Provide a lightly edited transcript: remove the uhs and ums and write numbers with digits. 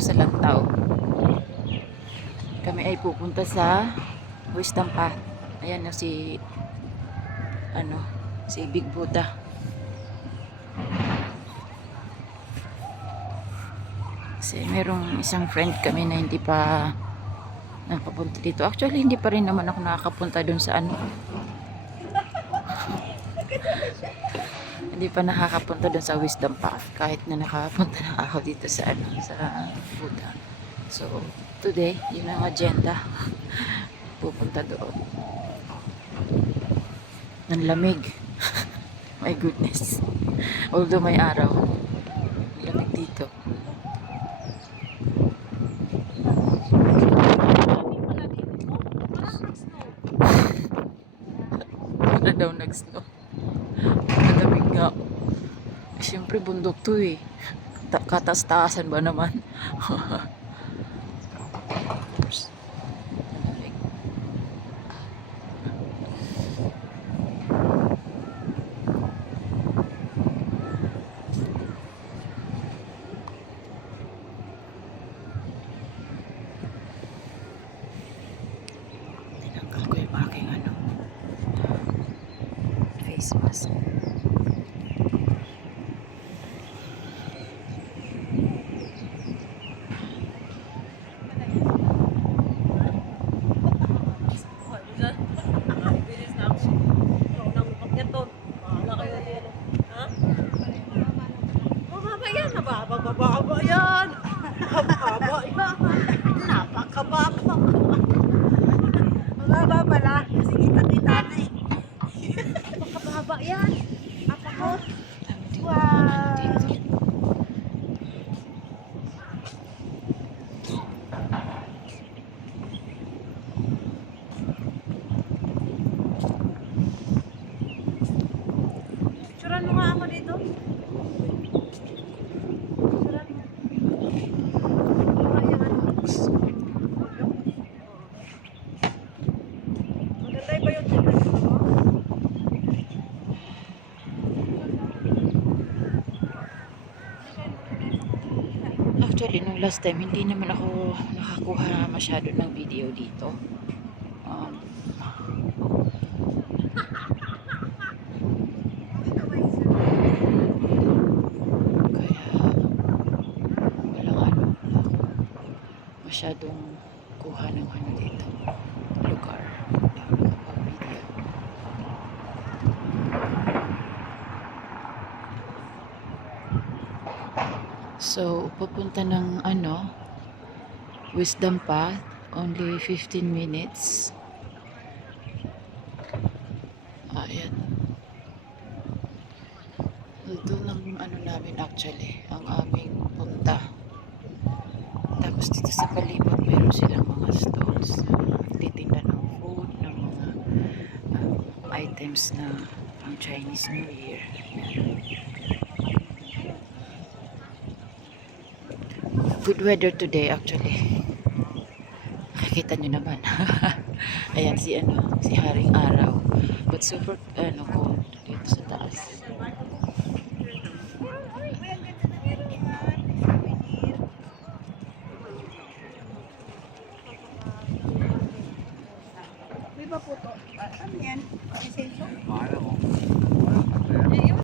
sa Lantaw. Kami ay pupunta sa Wisdom Path. Ayan na si si Big Buddha. Kasi merong isang friend kami na hindi pa nakapunta dito. Actually, hindi pa rin naman ako nakakapunta dun sa hindi pa nakakapunta dun sa Wisdom Path kahit na nakapunta na ako dito sa sa Buddha. So, today, yun ang agenda. Pupunta doon. Ang lamig. My goodness. Although may araw, lamig dito. Wala daw nag-snow. Malamig nga. Siyempre bundok to eh. Katas-taasan ba naman? Malamig. Tinanggal ko yung aking face mask. Mababa yan. Mababa yan. Napakababa. Mababa pala. Kasi kita-kita na eh. Napakababa yan. Apako. Wow. Picturean mo nga ako dito. Actually, nung last time, hindi naman ako nakakuha masyado ng video dito. Kaya, wala ako masyadong kuha ng dito. Lugar. Hindi ako nakapag-video. So, pupunta ng Wisdom Path, only 15 minutes. Ayan. Ito lang namin actually, ang aming punta. Tapos dito sa palibot, meron silang mga stalls na titinda ng food, ng mga items na pang Chinese New Year. Good weather today actually. Nakikita nyo naman. Ayan si Haring Araw. But super cold dito sa taas. May ba po to? Ano yan? Essential?